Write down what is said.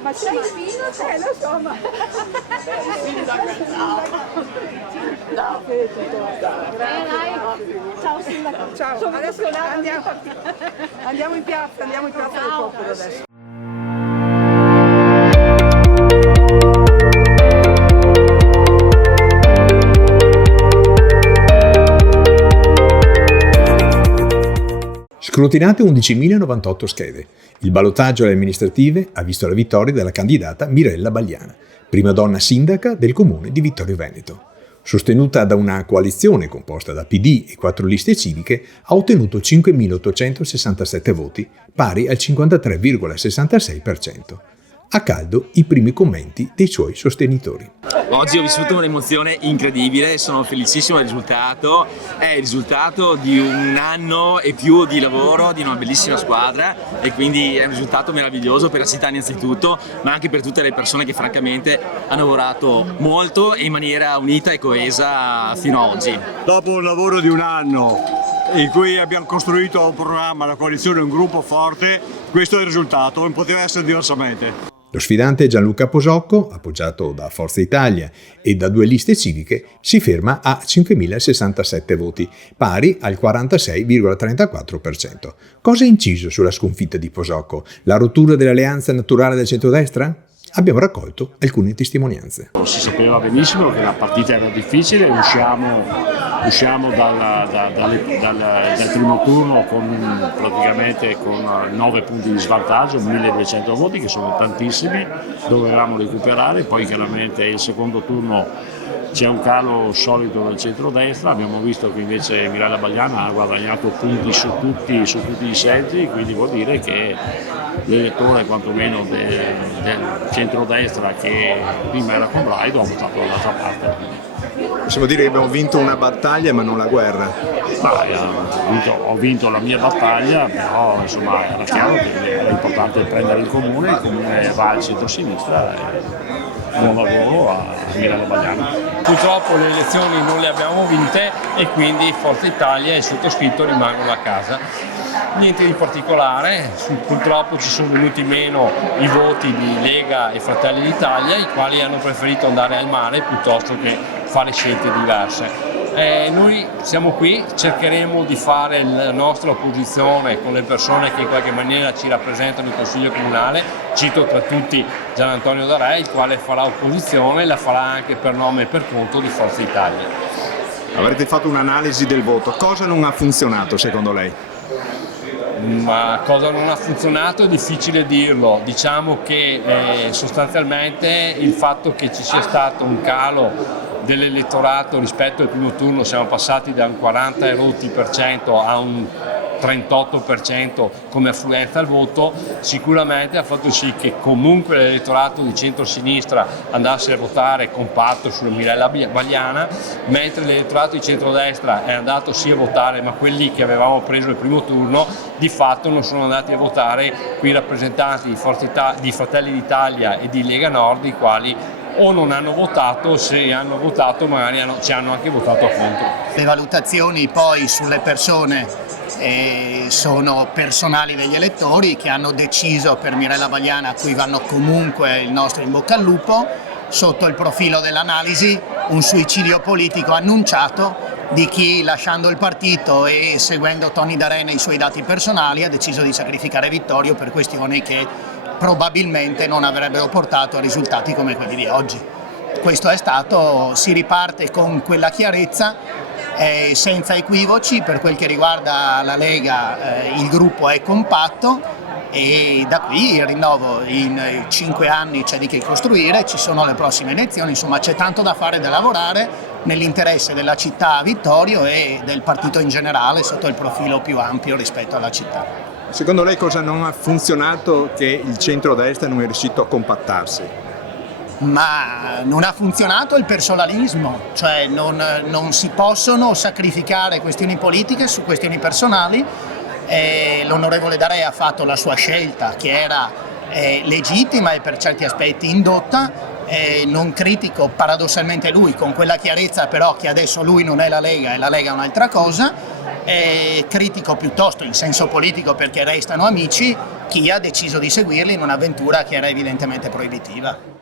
Ma sei fino, lo so, ma... Ciao sindaco. Ciao, adesso andiamo in piazza del popolo adesso. Scrutinate 11.098 schede. Il ballottaggio alle amministrative ha visto la vittoria della candidata Mirella Bagliana, prima donna sindaca del comune di Vittorio Veneto. Sostenuta da una coalizione composta da PD e 4 liste civiche, ha ottenuto 5.867 voti, pari al 53,66%. A caldo i primi commenti dei suoi sostenitori. Oggi ho vissuto un'emozione incredibile, sono felicissimo del risultato, è il risultato di un anno e più di lavoro, di una bellissima squadra e quindi è un risultato meraviglioso per la città innanzitutto, ma anche per tutte le persone che francamente hanno lavorato molto e in maniera unita e coesa fino ad oggi. Dopo un lavoro di un anno in cui abbiamo costruito un programma, la coalizione, un gruppo forte, questo è il risultato, non poteva essere diversamente. Lo sfidante Gianluca Posocco, appoggiato da Forza Italia e da 2 liste civiche, si ferma a 5.067 voti, pari al 46,34%. Cosa ha inciso sulla sconfitta di Posocco? La rottura dell'alleanza naturale del centrodestra? Abbiamo raccolto alcune testimonianze. Si sapeva benissimo che la partita era difficile, usciamo dal primo turno praticamente con 9 punti di svantaggio, 1.200 voti che sono tantissimi, dovevamo recuperare, poi chiaramente il secondo turno c'è un calo solito del centrodestra, abbiamo visto che invece Mirella Bagliana ha guadagnato punti su tutti i seggi, quindi vuol dire che l'elettore quantomeno del centrodestra che prima era con Braido ha votato dall'altra parte. Possiamo dire che abbiamo vinto una battaglia ma non la guerra. Ho vinto la mia battaglia, però insomma era chiaro che era importante prendere il comune va al centro-sinistra e buon lavoro a Mirella Bagliana. Purtroppo le elezioni non le abbiamo vinte e quindi Forza Italia e il sottoscritto rimangono a casa. Niente di particolare, purtroppo ci sono venuti meno i voti di Lega e Fratelli d'Italia, i quali hanno preferito andare al mare piuttosto che fare scelte diverse. Noi siamo qui, cercheremo di fare la nostra opposizione con le persone che in qualche maniera ci rappresentano in Consiglio Comunale, cito tra tutti Gian Antonio D'Arè, il quale farà opposizione e la farà anche per nome e per conto di Forza Italia. Avrete fatto un'analisi del voto, cosa non ha funzionato secondo lei? Ma cosa non ha funzionato è difficile dirlo, diciamo che sostanzialmente il fatto che ci sia stato un calo dell'elettorato rispetto al primo turno, siamo passati da un 40 e rotti per cento a un 38% come affluenza al voto, sicuramente ha fatto sì che comunque l'elettorato di centro-sinistra andasse a votare compatto su Mirella Bagliana, mentre l'elettorato di centrodestra è andato sì a votare, ma quelli che avevamo preso il primo turno di fatto non sono andati a votare quei rappresentanti di Fratelli d'Italia e di Lega Nord, i quali o non hanno votato, o se hanno votato magari ci hanno anche votato a contro. Le valutazioni poi sulle persone sono personali degli elettori che hanno deciso per Mirella Bagliana, a cui vanno comunque il nostro in bocca al lupo, sotto il profilo dell'analisi un suicidio politico annunciato di chi, lasciando il partito e seguendo Tony D'Arè nei suoi dati personali, ha deciso di sacrificare Vittorio per questioni che probabilmente non avrebbero portato a risultati come quelli di oggi. Questo è stato, si riparte con quella chiarezza, senza equivoci. Per quel che riguarda la Lega il gruppo è compatto e da qui il rinnovo in 5 anni c'è di che costruire, ci sono le prossime elezioni, insomma c'è tanto da fare e da lavorare nell'interesse della città Vittorio e del partito in generale sotto il profilo più ampio rispetto alla città. Secondo lei cosa non ha funzionato che il centrodestra non è riuscito a compattarsi? Ma non ha funzionato il personalismo, cioè non si possono sacrificare questioni politiche su questioni personali. L'onorevole D'Arè ha fatto la sua scelta che era legittima e per certi aspetti indotta, non critico paradossalmente lui con quella chiarezza però che adesso lui non è la Lega e la Lega è un'altra cosa. e critico piuttosto in senso politico, perché restano amici, chi ha deciso di seguirli in un'avventura che era evidentemente proibitiva.